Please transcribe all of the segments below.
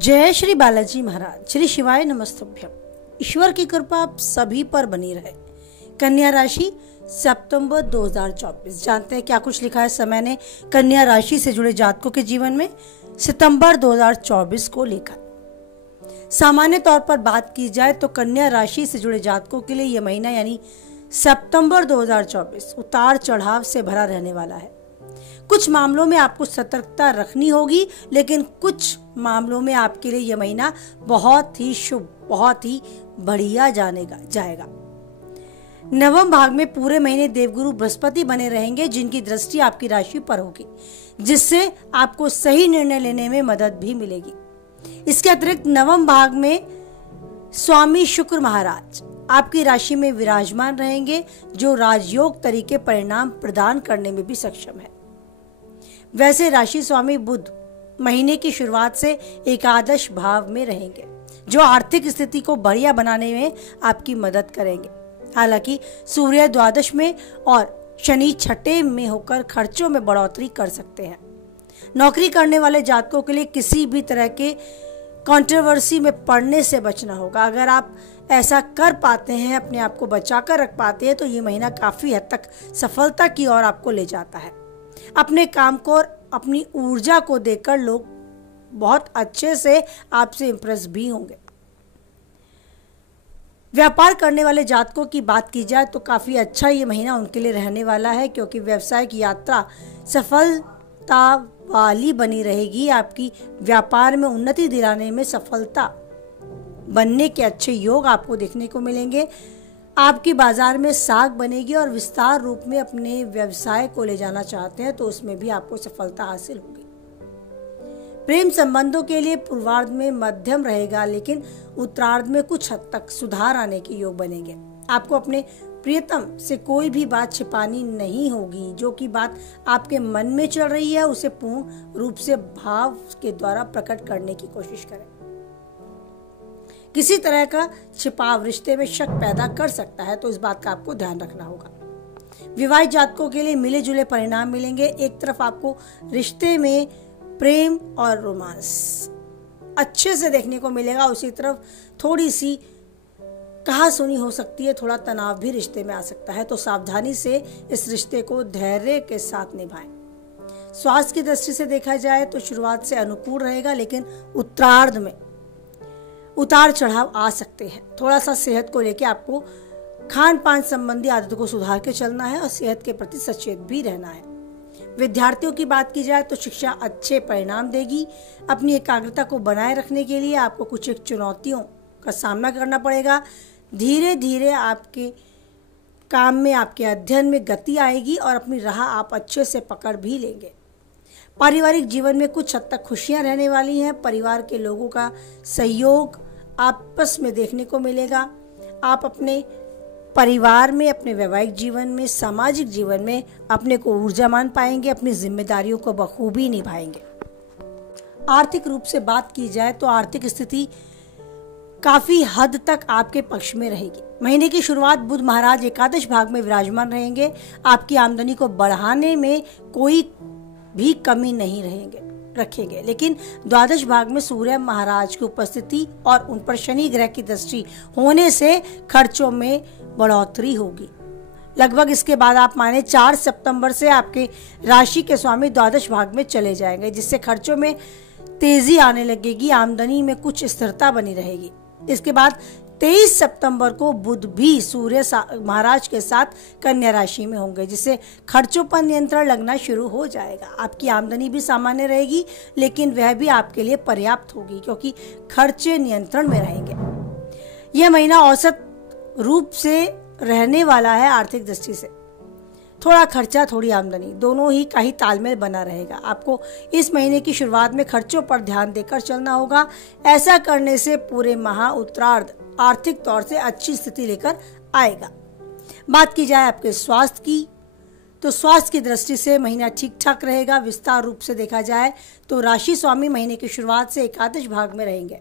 जय श्री बालाजी महाराज। श्री शिवाय नमस्तुभ्यम। ईश्वर की कृपा आप सभी पर बनी रहे। कन्या राशि सितंबर 2024। जानते हैं क्या कुछ लिखा है समय ने कन्या राशि से जुड़े जातकों के जीवन में सितंबर 2024 को लेकर। सामान्य तौर पर बात की जाए तो कन्या राशि से जुड़े जातकों के लिए यह महीना यानी सितंबर 2024 उतार चढ़ाव से भरा रहने वाला है। कुछ मामलों में आपको सतर्कता रखनी होगी, लेकिन कुछ मामलों में आपके लिए यह महीना बहुत ही शुभ, बहुत ही बढ़िया जाएगा। नवम भाग में पूरे महीने देवगुरु बृहस्पति बने रहेंगे, जिनकी दृष्टि आपकी राशि पर होगी, जिससे आपको सही निर्णय लेने में मदद भी मिलेगी। इसके अतिरिक्त नवम भाग में स्वामी शुक्र महाराज आपकी राशि में विराजमान रहेंगे, जो राजयोग तरीके परिणाम प्रदान करने में भी सक्षम है। वैसे राशि स्वामी बुध महीने की शुरुआत से एकादश भाव में रहेंगे, जो आर्थिक स्थिति को बढ़िया बनाने में आपकी मदद करेंगे। हालांकि सूर्य द्वादश में और शनि छठे में होकर खर्चों में बढ़ोतरी कर सकते हैं। नौकरी करने वाले जातकों के लिए किसी भी तरह के कंट्रोवर्सी में पड़ने से बचना होगा। अगर आप ऐसा कर पाते हैं, अपने आप को बचाकर रख पाते हैं, तो ये महीना काफी हद तक सफलता की ओर आपको ले जाता है। अपने काम को और अपनी ऊर्जा को देखकर लोग बहुत अच्छे से आपसे इंप्रेस भी होंगे। व्यापार करने वाले जातकों की बात की जाए तो काफी अच्छा ये महीना उनके लिए रहने वाला है, क्योंकि व्यवसाय की यात्रा सफलता वाली बनी रहेगी। आपकी व्यापार में उन्नति दिलाने में सफलता बनने के अच्छे योग आपको देखने को मिलेंगे। आपकी बाजार में साख बनेगी और विस्तार रूप में अपने व्यवसाय को ले जाना चाहते हैं तो उसमें भी आपको सफलता हासिल होगी। प्रेम संबंधों के लिए पूर्वार्ध में मध्यम रहेगा, लेकिन उत्तरार्ध में कुछ हद तक सुधार आने के योग बनेंगे। आपको अपने प्रियतम से कोई भी बात छिपानी नहीं होगी। जो की बात आपके मन में चल रही है उसे पूर्ण रूप से भाव के द्वारा प्रकट करने की कोशिश करें। किसी तरह का छिपाव रिश्ते में शक पैदा कर सकता है, तो इस बात का आपको ध्यान रखना होगा। विवाहित जातकों के लिए मिले जुले परिणाम मिलेंगे। एक तरफ आपको रिश्ते में प्रेम और रोमांस अच्छे से देखने को मिलेगा, उसी तरफ थोड़ी सी कहासुनी हो सकती है, थोड़ा तनाव भी रिश्ते में आ सकता है, तो सावधानी से इस रिश्ते को धैर्य के साथ निभाएं। स्वास्थ्य की दृष्टि से देखा जाए तो शुरुआत से अनुकूल रहेगा, लेकिन उत्तरार्ध में उतार चढ़ाव आ सकते हैं। थोड़ा सा सेहत को लेकर आपको खान पान संबंधी आदतों को सुधार के चलना है और सेहत के प्रति सचेत भी रहना है। विद्यार्थियों की बात की जाए तो शिक्षा अच्छे परिणाम देगी। अपनी एकाग्रता को बनाए रखने के लिए आपको कुछ एक चुनौतियों का सामना करना पड़ेगा। धीरे धीरे आपके काम में, आपके अध्ययन में गति आएगी और अपनी राह आप अच्छे से पकड़ भी लेंगे। पारिवारिक जीवन में कुछ हद तक खुशियां रहने वाली हैं। परिवार के लोगों का सहयोग आपस में देखने को मिलेगा। आप अपने परिवार में, अपने वैवाहिक जीवन में, सामाजिक जीवन में अपने को ऊर्जावान पाएंगे, अपनी जिम्मेदारियों को बखूबी निभाएंगे। आर्थिक रूप से बात की जाए तो आर्थिक स्थिति काफी हद तक आपके पक्ष में रहेगी। महीने की शुरुआत बुध महाराज एकादश भाग में विराजमान रहेंगे। आपकी आमदनी को बढ़ाने में कोई भी कमी नहीं रखेंगे, लेकिन द्वादश भाग में सूर्य महाराज की उपस्थिति और उन पर शनि ग्रह की दृष्टि होने से खर्चों में बढ़ोतरी होगी। लगभग इसके बाद आप माने 4 सितंबर से आपके राशि के स्वामी द्वादश भाग में चले जाएंगे, जिससे खर्चों में तेजी आने लगेगी। आमदनी में कुछ स्थिरता बनी रहेगी। इसके बाद 23 सितंबर को बुध भी सूर्य महाराज के साथ कन्या राशि में होंगे, जिससे खर्चों पर नियंत्रण लगना शुरू हो जाएगा। आपकी आमदनी भी सामान्य रहेगी, लेकिन वह भी आपके लिए पर्याप्त होगी, क्योंकि खर्चे नियंत्रण में रहेंगे। यह महीना औसत रूप से रहने वाला है। आर्थिक दृष्टि से थोड़ा खर्चा, थोड़ी आमदनी, दोनों ही का ही तालमेल बना रहेगा। आपको इस महीने की शुरुआत में खर्चों पर ध्यान देकर चलना होगा। ऐसा करने से पूरे माह उत्तरार्ध आर्थिक तौर से अच्छी स्थिति लेकर आएगा। बात की जाए आपके स्वास्थ्य की तो स्वास्थ्य की दृष्टि से महीना ठीक ठाक रहेगा। विस्तार रूप से देखा जाए तो राशि स्वामी महीने की शुरुआत से एकादश भाग में रहेंगे,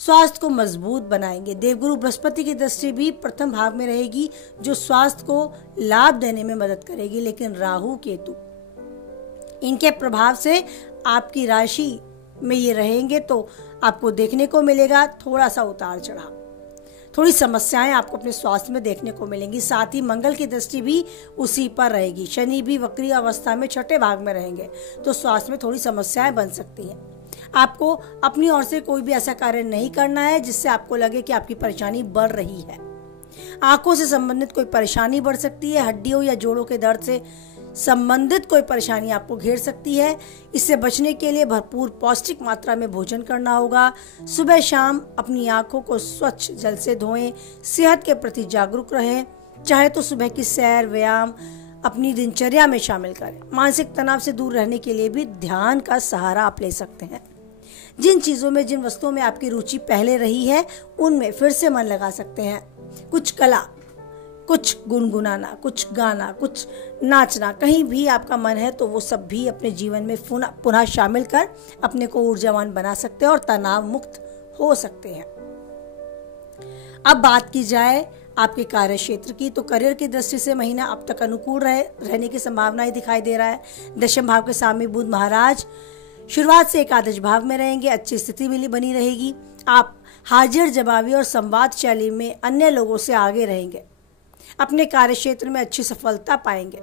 स्वास्थ्य को मजबूत बनाएंगे। देवगुरु बृहस्पति की दृष्टि भी प्रथम भाव में रहेगी, जो स्वास्थ्य को लाभ देने में मदद करेगी, लेकिन राहु केतु इनके प्रभाव से आपकी राशि में ये रहेंगे तो आपको देखने को मिलेगा थोड़ा सा उतार चढ़ाव, थोड़ी समस्याएं आपको अपने स्वास्थ्य में देखने को मिलेंगी। साथ ही मंगल की दृष्टि भी उसी पर रहेगी। शनि भी वक्री अवस्था में छठे भाव में रहेंगे तो स्वास्थ्य में थोड़ी समस्याएं बन सकती हैं। आपको अपनी ओर से कोई भी ऐसा कार्य नहीं करना है जिससे आपको लगे कि आपकी परेशानी बढ़ रही है। आंखों से संबंधित कोई परेशानी बढ़ सकती है। हड्डियों या जोड़ों के दर्द से संबंधित कोई परेशानी आपको घेर सकती है। इससे बचने के लिए भरपूर पौष्टिक मात्रा में भोजन करना होगा। सुबह शाम अपनी आंखों को स्वच्छ जल से धोएं। सेहत के प्रति जागरूक रहें। चाहे तो सुबह की सैर, व्यायाम अपनी दिनचर्या में शामिल करें। मानसिक तनाव से दूर रहने के लिए भी ध्यान का सहारा आप ले सकते हैं। जिन चीजों में, जिन वस्तुओं में आपकी रुचि पहले रही है उनमें फिर से मन लगा सकते हैं। कुछ कला, कुछ गुनगुनाना, कुछ गाना, कुछ नाचना, कहीं भी आपका मन है तो वो सब भी अपने जीवन में पुनः शामिल कर अपने को ऊर्जावान बना सकते हैं और तनाव मुक्त हो सकते हैं। अब बात की जाए आपके कार्य क्षेत्र की, तो करियर की दृष्टि से महीना अब तक अनुकूल रहने की संभावनाएं दिखाई दे रहा है। दशम भाव के स्वामी बुध महाराज शुरुआत से एकादश भाव में रहेंगे। अच्छी स्थिति मिली बनी रहेगी। आप हाजिर जवाबी और संवाद शैली में अन्य लोगों से आगे रहेंगे। अपने कार्य क्षेत्र में अच्छी सफलता पाएंगे।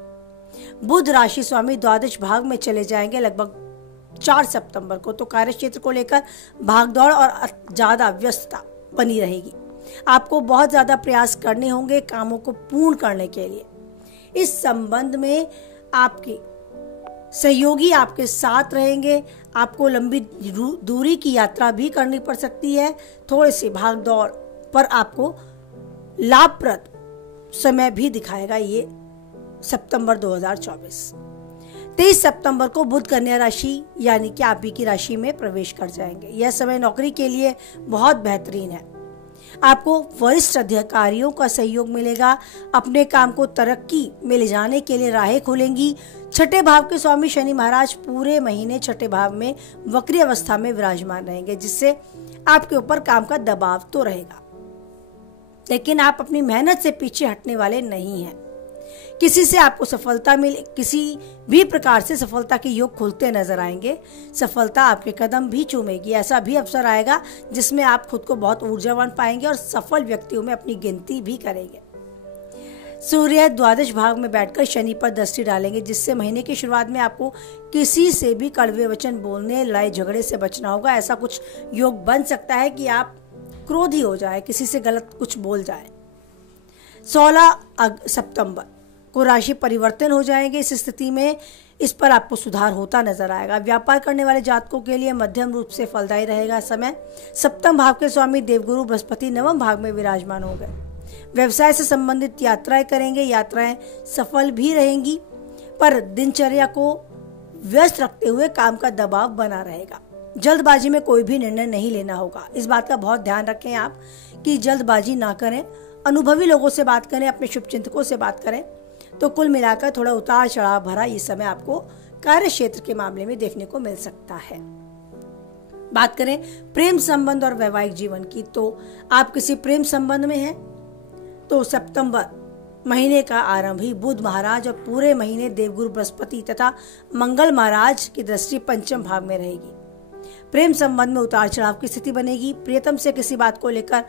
बुध राशि स्वामी द्वादश भाव में चले जाएंगे लगभग 4 सितंबर को, तो कार्य क्षेत्र को लेकर भागदौड़ और ज्यादा व्यस्तता बनी रहेगी। आपको बहुत ज्यादा प्रयास करने होंगे कामों को पूर्ण करने के लिए। इस संबंध में आपके सहयोगी आपके साथ रहेंगे। आपको लंबी दूरी की यात्रा भी करनी पड़ सकती है। थोड़ी सी भागदौड़ पर आपको लाभप्रद समय भी दिखाएगा ये सितंबर 2024। 23 सितंबर को बुध कन्या राशि यानी कि आप ही की राशि में प्रवेश कर जाएंगे। यह समय नौकरी के लिए बहुत बेहतरीन है। आपको वरिष्ठ अधिकारियों का सहयोग मिलेगा। अपने काम को तरक्की में ले जाने के लिए राहें खुलेंगी। छठे भाव के स्वामी शनि महाराज पूरे महीने छठे भाव में वक्री अवस्था में विराजमान रहेंगे, जिससे आपके ऊपर काम का दबाव तो रहेगा, लेकिन आप अपनी मेहनत से पीछे हटने वाले नहीं हैं। किसी से आपको सफलता मिले, किसी भी प्रकार से सफलता के योग खुलते नजर आएंगे। सफलता आपके कदम भी चूमेगी। ऐसा भी अवसर आएगा जिसमें आप खुद को बहुत ऊर्जावान पाएंगे और सफल व्यक्तियों में अपनी गिनती भी करेंगे। सूर्य द्वादश भाव में बैठकर शनि पर दृष्टि डालेंगे, जिससे महीने की शुरुआत में आपको किसी से भी कड़वे वचन बोलने, लड़ाई झगड़े से बचना होगा। ऐसा कुछ योग बन सकता है कि आप क्रोधी हो जाए, किसी से गलत कुछ बोल जाए। 16 सितंबर को राशि परिवर्तन हो जाएंगे। इस स्थिति में इस पर आपको सुधार होता नजर आएगा। व्यापार करने वाले जातकों के लिए मध्यम रूप से फलदायी रहेगा समय। सप्तम भाव के स्वामी देवगुरु बृहस्पति नवम भाव में विराजमान हो गए। व्यवसाय से संबंधित यात्राएं करेंगे। यात्राएं सफल भी रहेंगी, पर दिनचर्या को व्यस्त रखते हुए काम का दबाव बना रहेगा। जल्दबाजी में कोई भी निर्णय नहीं लेना होगा। इस बात का बहुत ध्यान रखें आप कि जल्दबाजी ना करें। अनुभवी लोगों से बात करें, अपने शुभचिंतकों से बात करें। तो कुल मिलाकर थोड़ा उतार चढ़ाव भरा ये समय आपको कार्य क्षेत्र के मामले में देखने को मिल सकता है। बात करें प्रेम संबंध और वैवाहिक जीवन की, तो आप किसी प्रेम संबंध में हैं तो सितंबर महीने का आरंभ ही बुध महाराज और पूरे महीने देवगुरु बृहस्पति तथा मंगल महाराज की दृष्टि पंचम भाव में रहेगी। प्रेम संबंध में उतार चढ़ाव की स्थिति बनेगी। प्रियतम से किसी बात को लेकर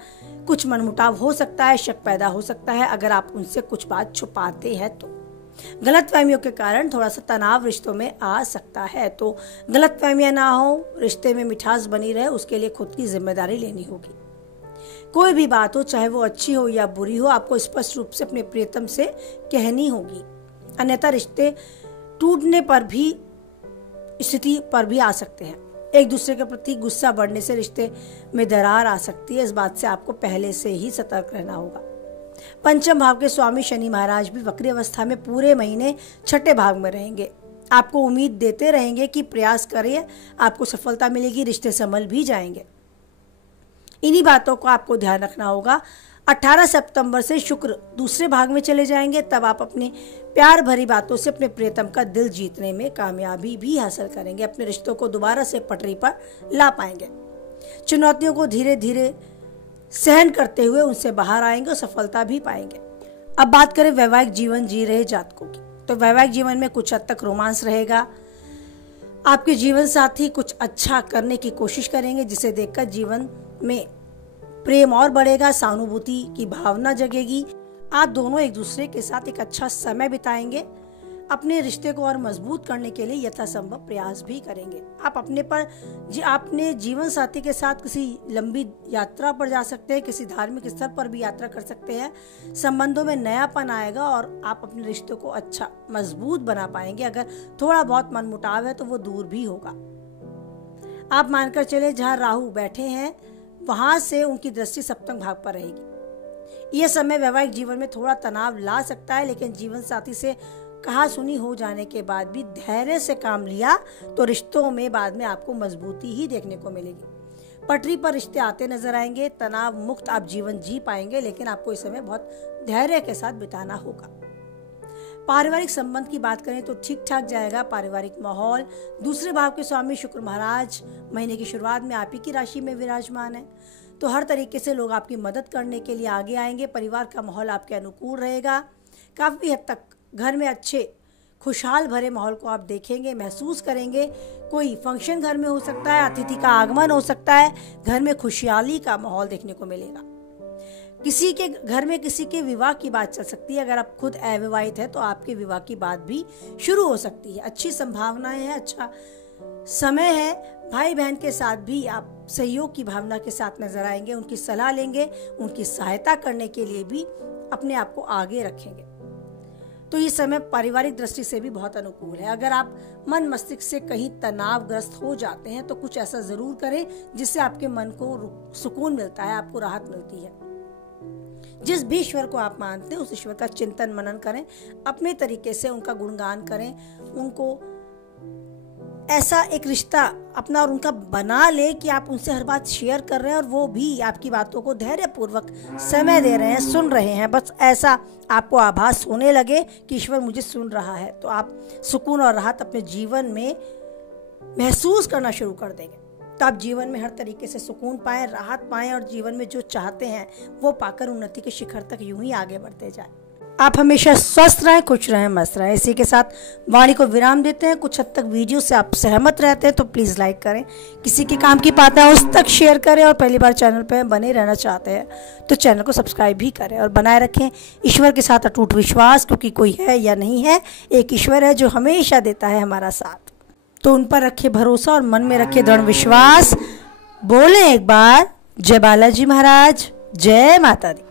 कुछ मनमुटाव हो सकता है, शक पैदा हो सकता है अगर आप उनसे कुछ बात छुपाते हैं तो। गलतफहमियों के कारण थोड़ा सा तनाव रिश्तों में आ सकता है, तो गलतफहमियां ना हो, रिश्ते में मिठास बनी रहे, उसके लिए खुद की जिम्मेदारी लेनी होगी। कोई भी बात हो, चाहे वो अच्छी हो या बुरी हो, आपको स्पष्ट रूप से अपने प्रियतम से कहनी होगी, अन्यथा रिश्ते टूटने पर भी स्थिति पर भी आ सकते हैं। एक दूसरे के प्रति गुस्सा बढ़ने से रिश्ते में दरार आ सकती है। इस बात से आपको पहले से ही सतर्क रहना होगा। पंचम भाव के स्वामी शनि महाराज भी वक्री अवस्था में पूरे महीने छठे भाव में रहेंगे। आपको उम्मीद देते रहेंगे कि प्रयास करिए, आपको सफलता मिलेगी, रिश्ते संभल भी जाएंगे। इन्हीं बातों को आपको ध्यान रखना होगा। 18 सितंबर से शुक्र दूसरे भाग में चले जाएंगे, तब आप अपने प्यार भरी बातों से अपने प्रियतम का दिल जीतने में कामयाबी भी हासिल करेंगे। अपने रिश्तों को दोबारा से पटरी पर ला पाएंगे। चुनौतियों को धीरे धीरे सहन करते हुए उनसे बाहर आएंगे और सफलता भी पाएंगे। अब बात करें वैवाहिक जीवन जी रहे जातकों की, तो वैवाहिक जीवन में कुछ हद तक रोमांस रहेगा। आपके जीवन साथी कुछ अच्छा करने की कोशिश करेंगे, जिसे देखकर जीवन में प्रेम और बढ़ेगा, सहानुभूति की भावना जगेगी। आप दोनों एक दूसरे के साथ एक अच्छा समय बिताएंगे। अपने रिश्ते को और मजबूत करने के लिए यथासंभव प्रयास भी करेंगे। आप अपने जीवन साथी के साथ किसी लंबी यात्रा पर जा सकते हैं, किसी धार्मिक स्थल पर भी यात्रा कर सकते हैं। संबंधों में नयापन आएगा और आप अपने रिश्ते को अच्छा मजबूत बना पाएंगे। अगर थोड़ा बहुत मनमुटाव है तो वो दूर भी होगा। आप मानकर चले जहाँ राहु बैठे हैं वहां से उनकी दृष्टि सप्तम भाव पर रहेगी। यह समय वैवाहिक जीवन में थोड़ा तनाव ला सकता है, लेकिन जीवन साथी से कहा सुनी हो जाने के बाद भी धैर्य से काम लिया तो रिश्तों में बाद में आपको मजबूती ही देखने को मिलेगी। पटरी पर रिश्ते आते नजर आएंगे। तनाव मुक्त आप जीवन जी पाएंगे, लेकिन आपको इस समय बहुत धैर्य के साथ बिताना होगा। पारिवारिक संबंध की बात करें तो ठीक ठाक जाएगा। पारिवारिक माहौल, दूसरे भाव के स्वामी शुक्र महाराज महीने की शुरुआत में आप ही की राशि में विराजमान है, तो हर तरीके से लोग आपकी मदद करने के लिए आगे आएंगे। परिवार का माहौल आपके अनुकूल रहेगा। काफी हद तक घर में अच्छे खुशहाल भरे माहौल को आप देखेंगे, महसूस करेंगे। कोई फंक्शन घर में हो सकता है, अतिथि का आगमन हो सकता है, घर में खुशहाली का माहौल देखने को मिलेगा। किसी के घर में किसी के विवाह की बात चल सकती है। अगर आप खुद अविवाहित है तो आपके विवाह की बात भी शुरू हो सकती है। अच्छी संभावनाएं हैं, अच्छा समय है। भाई बहन के साथ भी आप सहयोग की भावना के साथ नजर आएंगे। उनकी सलाह लेंगे, उनकी सहायता करने के लिए भी अपने आप को आगे रखेंगे। तो ये समय पारिवारिक दृष्टि से भी बहुत अनुकूल है। अगर आप मन मस्तिष्क से कहीं तनावग्रस्त हो जाते हैं तो कुछ ऐसा जरूर करें जिससे आपके मन को सुकून मिलता है, आपको राहत मिलती है। जिस भी ईश्वर को आप मानते हैं उस ईश्वर का चिंतन मनन करें, अपने तरीके से उनका गुणगान करें, उनको ऐसा एक रिश्ता अपना और उनका बना ले कि आप उनसे हर बात शेयर कर रहे हैं और वो भी आपकी बातों को धैर्यपूर्वक समय दे रहे हैं, सुन रहे हैं। बस ऐसा आपको आभास होने लगे कि ईश्वर मुझे सुन रहा है, तो आप सुकून और राहत अपने जीवन में महसूस करना शुरू कर देंगे। तो आप जीवन में हर तरीके से सुकून पाएं, राहत पाएं और जीवन में जो चाहते हैं वो पाकर उन्नति के शिखर तक यूं ही आगे बढ़ते जाएं। आप हमेशा स्वस्थ रहें, खुश रहें, मस्त रहें। इसी के साथ वाणी को विराम देते हैं। कुछ हद तक वीडियो से आप सहमत रहते हैं तो प्लीज़ लाइक करें, किसी के काम की बात है उस तक शेयर करें, और पहली बार चैनल पर बने रहना चाहते हैं तो चैनल को सब्सक्राइब भी करें और बनाए रखें ईश्वर के साथ अटूट विश्वास, क्योंकि कोई है या नहीं है, एक ईश्वर है जो हमेशा देता है हमारा साथ। तो उन पर रखे भरोसा और मन में रखे दृढ़ विश्वास। बोले एक बार जय बालाजी महाराज, जय माता दी।